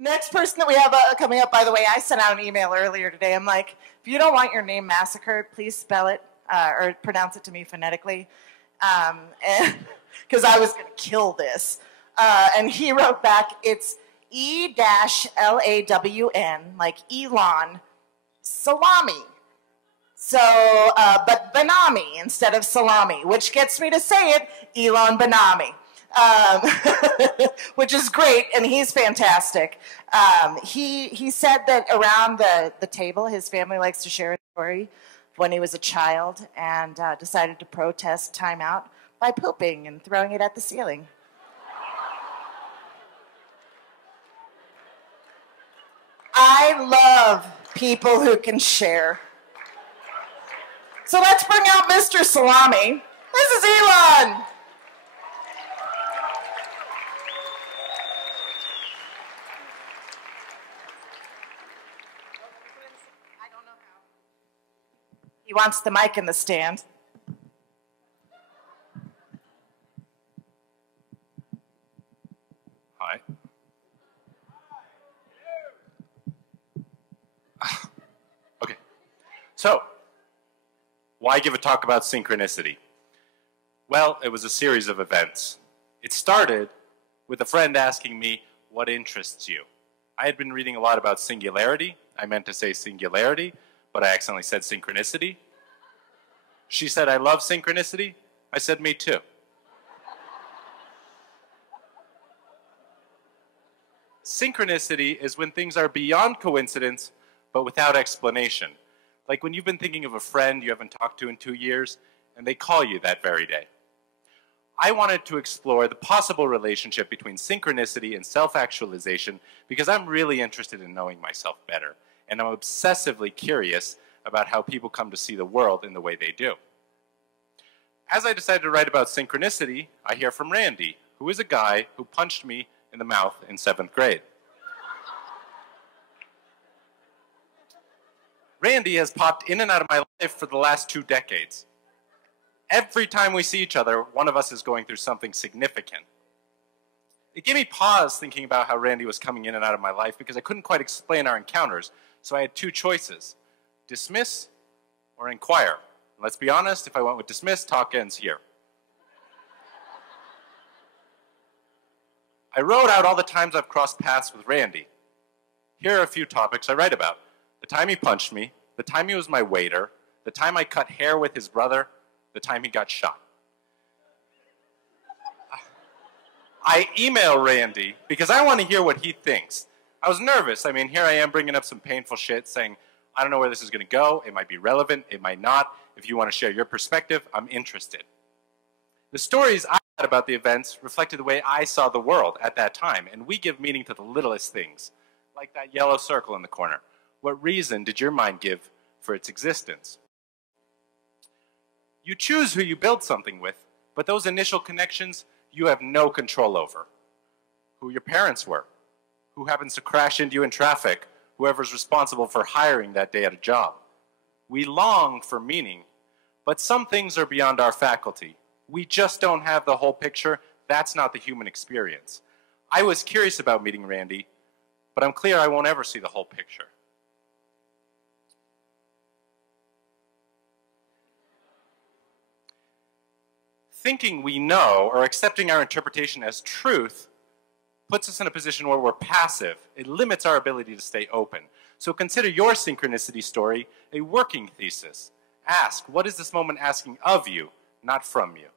Next person that we have coming up, by the way, I sent out an email earlier today. I'm like, if you don't want your name massacred, please spell it or pronounce it to me phonetically. Because I was going to kill this. And he wrote back, it's E-L-A-W-N, like Elan, salami. So, but BenAmi instead of salami, which gets me to say it, Elan BenAmi. Which is great, and he's fantastic. He said that around the table, his family likes to share a story when he was a child and decided to protest timeout by pooping and throwing it at the ceiling. I love people who can share. So let's bring out Mr. Salami. This is Elan. He wants the mic in the stand. Hi. Okay. So, why give a talk about synchronicity? Well, it was a series of events. It started with a friend asking me, what interests you? I had been reading a lot about singularity. I meant to say singularity, but I accidentally said synchronicity. She said, I love synchronicity. I said, me too. Synchronicity is when things are beyond coincidence, but without explanation. Like when you've been thinking of a friend you haven't talked to in 2 years, and they call you that very day. I wanted to explore the possible relationship between synchronicity and self-actualization because I'm really interested in knowing myself better, and I'm obsessively curious about how people come to see the world in the way they do. As I decided to write about synchronicity, I hear from Randy, who is a guy who punched me in the mouth in 7th grade. Randy has popped in and out of my life for the last 2 decades. Every time we see each other, one of us is going through something significant. It gave me pause thinking about how Randy was coming in and out of my life because I couldn't quite explain our encounters, so I had 2 choices: dismiss or inquire. And let's be honest, if I went with dismiss, talk ends here. I wrote out all the times I've crossed paths with Randy. Here are a few topics I write about: the time he punched me, the time he was my waiter, the time I cut hair with his brother, the time he got shot. I email Randy because I want to hear what he thinks. I was nervous. I mean, here I am bringing up some painful shit saying, I don't know where this is going to go. It might be relevant. It might not. If you want to share your perspective, I'm interested. The stories I had about the events reflected the way I saw the world at that time, and we give meaning to the littlest things, like that yellow circle in the corner. What reason did your mind give for its existence? You choose who you build something with, but those initial connections you have no control over. Who your parents were, who happens to crash into you in traffic, whoever's responsible for hiring that day at a job. We long for meaning, but some things are beyond our faculty. We just don't have the whole picture. That's not the human experience. I was curious about meeting Randy, but I'm clear I won't ever see the whole picture. Thinking we know or accepting our interpretation as truth puts us in a position where we're passive. It limits our ability to stay open. So consider your synchronicity story a working thesis. Ask, what is this moment asking of you, not from you?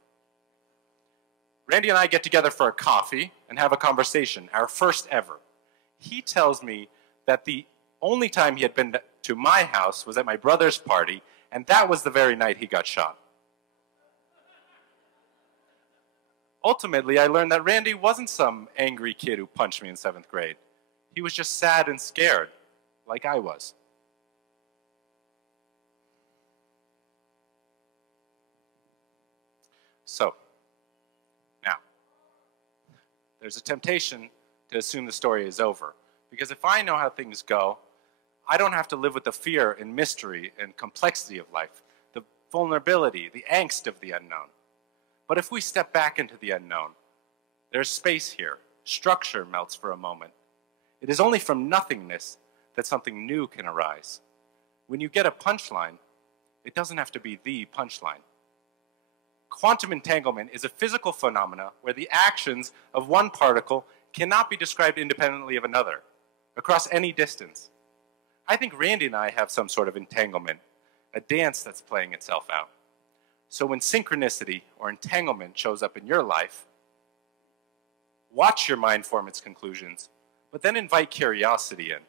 Randy and I get together for a coffee and have a conversation, our first ever. He tells me that the only time he had been to my house was at my brother's party, and that was the very night he got shot. Ultimately, I learned that Randy wasn't some angry kid who punched me in 7th grade. He was just sad and scared, like I was. So, now, there's a temptation to assume the story is over. Because if I know how things go, I don't have to live with the fear and mystery and complexity of life, the vulnerability, the angst of the unknown. But if we step back into the unknown, there's space here. Structure melts for a moment. It is only from nothingness that something new can arise. When you get a punchline, it doesn't have to be the punchline. Quantum entanglement is a physical phenomena where the actions of one particle cannot be described independently of another, across any distance. I think Randy and I have some sort of entanglement, a dance that's playing itself out. So when synchronicity or entanglement shows up in your life, watch your mind form its conclusions, but then invite curiosity in.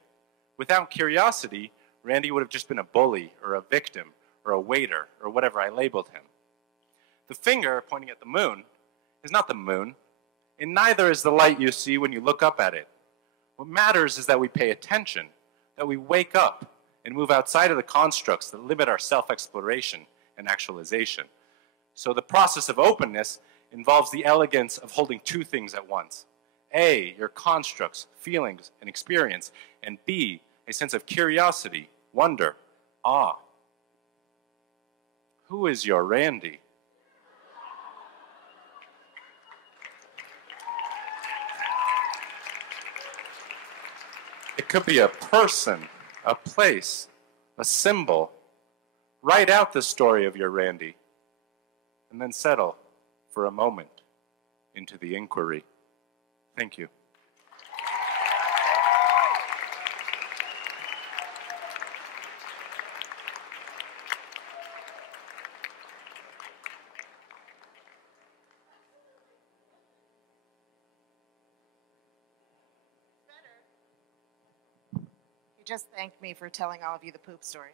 Without curiosity, Randy would have just been a bully or a victim or a waiter or whatever I labeled him. The finger pointing at the moon is not the moon, and neither is the light you see when you look up at it. What matters is that we pay attention, that we wake up and move outside of the constructs that limit our self-exploration and actualization. So the process of openness involves the elegance of holding two things at once. A, your constructs, feelings, and experience, and B, a sense of curiosity, wonder, awe. Who is your Randy? It could be a person, a place, a symbol. Write out the story of your Randy, and then settle for a moment into the inquiry. Thank you. He just thanked me for telling all of you the poop story.